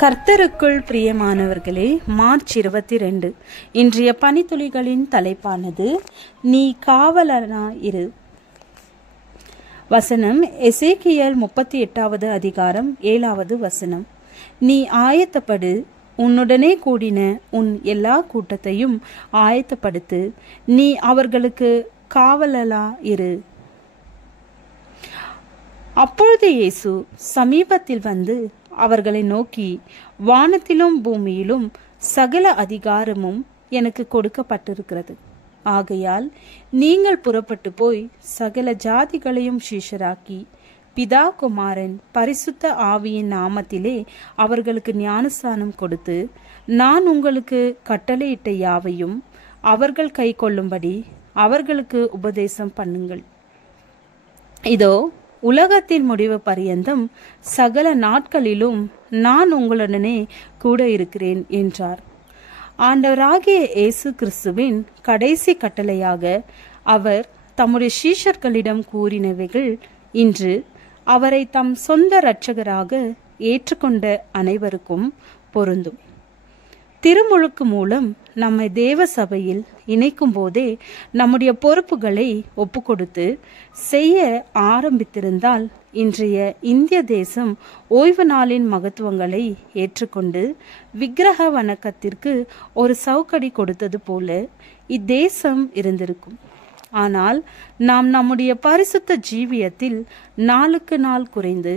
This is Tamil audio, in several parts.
கர்த்தருக்குள் பிரியமானவர்களே, மார்ச் 22 இன்றைய பனித்துளிகளின் தலைப்பானது நீ காவலனாயிரு. வசனம் எசேக்கியேல் 38வது அதிகாரம் 7வது வசனம். நீ ஆயத்தப்படு, உன்னுடனே கூடின உன் எல்லா கூட்டத்தையும் ஆயத்தப்படுத்து, நீ அவர்களுக்கு காவலனாயிரு. அப்பொழுது இயேசு சமீபத்தில் வந்து அவர்களை நோக்கி, வானத்திலும் பூமியிலும் சகல அதிகாரமும் எனக்கு கொடுக்கப்பட்டிருக்கிறது. ஆகையால் நீங்கள் புறப்பட்டு போய் சகல ஜாதிகளையும் சீஷராக்கி, பிதா குமாரன் பரிசுத்த ஆவியின் நாமத்திலே அவர்களுக்கு ஞானஸ்நானம் கொடுத்து, நான் உங்களுக்கு கட்டளையிட்ட யாவையும் அவர்கள் கை கொள்ளும்படி அவர்களுக்கு உபதேசம் பண்ணுங்கள். இதோ உலகத்தின் முடிவு பரியந்தம் சகல நாட்களிலும் நான் உங்களுடனே கூட இருக்கிறேன் என்றார். ஆண்டவராகிய இயேசு கிறிஸ்துவின் கடைசி கட்டளையாக அவர் தம்முடைய சீஷர்களிடம் கூறினவைகள் இன்று அவரை தம் சொந்த இரட்சகராக ஏற்றுக்கொண்ட அனைவருக்கும் பொருந்தும். திருமுழுக்கு மூலம் நம்மை தேவ சபையில் இணைக்கும் போதே நம்முடைய பொறுப்புகளை ஒப்புக்கொடுத்து செய்ய ஆரம்பித்திருந்தால் இன்றைய இந்திய தேசம் ஓய்வு நாளின் மகத்துவங்களை ஏற்றுக்கொண்டு விக்கிரக வணக்கத்திற்கு ஒரு சவுக்கடி கொடுத்தது போல இத்தேசம் இருந்திருக்கும். ஆனால் நாம் நம்முடைய பரிசுத்த ஜீவியத்தில் நாளுக்கு நாள் குறைந்து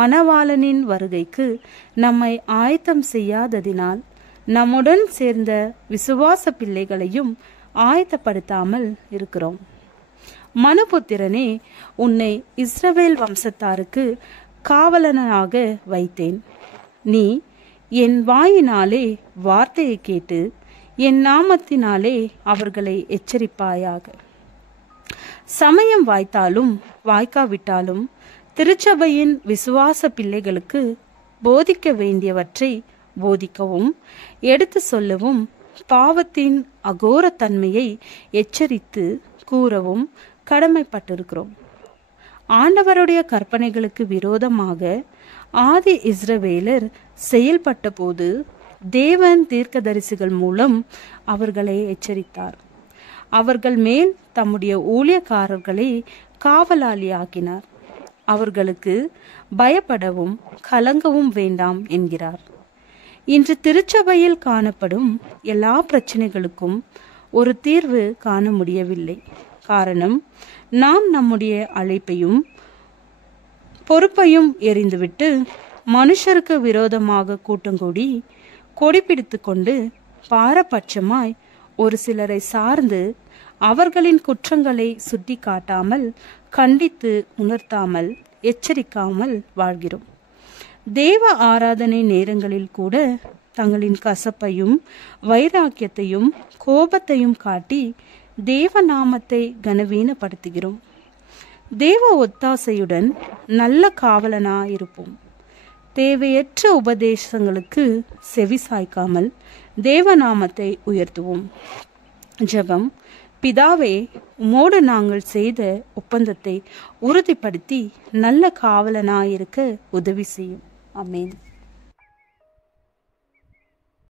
மணவாளனின் வருகைக்கு நம்மை ஆயத்தம் செய்யாததினால் நம்முடன் சேர்ந்த விசுவாச பிள்ளைகளையும் ஆயத்தப்படுத்தாமல் இருக்கிறோம். மனுபுத்திரனே, உன்னை இஸ்ரவேல் வம்சத்தாருக்கு காவலனாக வைத்தேன். நீ என் வாயினாலே வார்த்தையை கேட்டு என் நாமத்தினாலே அவர்களை எச்சரிப்பாயாக. சமயம் வாய்த்தாலும் வாய்க்காவிட்டாலும் திருச்சபையின் விசுவாச பிள்ளைகளுக்கு போதிக்க வேண்டியவற்றை போதிக்கவும் எடுத்து சொல்லவும், பாவத்தின் அகோரத்தன்மையை எச்சரித்து கூறவும் கடமைப்பட்டிருக்கிறோம். ஆண்டவருடைய கற்பனைகளுக்கு விரோதமாக ஆதி இஸ்ரவேலர் செயல்பட்ட போது தேவன் தீர்க்கதரிசிகள் மூலம் அவர்களை எச்சரித்தார். அவர்கள் மேல் தம்முடைய ஊழியக்காரர்களை காவலாளியாக்கினார். அவர்களுக்கு பயப்படவும் கலங்கவும் வேண்டாம் என்கிறார். இன்று திருச்சபையில் காணப்படும் எல்லா பிரச்சனைகளுக்கும் ஒரு தீர்வு காண முடியவில்லை. காரணம், நாம் நம்முடைய அழைப்பையும் பொறுப்பையும் எறிந்துவிட்டு மனுஷருக்கு விரோதமாக கூட்டங்கூடி கொடி பிடித்து கொண்டு பாரபட்சமாய் ஒரு சிலரை சார்ந்து அவர்களின் குற்றங்களை சுட்டி காட்டாமல், கண்டித்து உணர்த்தாமல், எச்சரிக்காமல் வாழ்கிறோம். தேவ ஆராதனை நேரங்களில் கூட தங்களின் கசப்பையும் வைராக்கியத்தையும் கோபத்தையும் காட்டி தேவ நாமத்தை கனவீனப்படுத்துகிறோம். தேவ ஒத்தாசையுடன் நல்ல காவலனாயிருப்போம். தேவையற்ற உபதேசங்களுக்கு செவிசாய்க்காமல் தேவநாமத்தை உயர்த்துவோம். ஜெபம். பிதாவே, உம்மோடு நாங்கள் செய்த ஒப்பந்தத்தை உறுதிப்படுத்தி நல்ல காவலனாயிருக்க உதவி செய்யும். ஆமென்.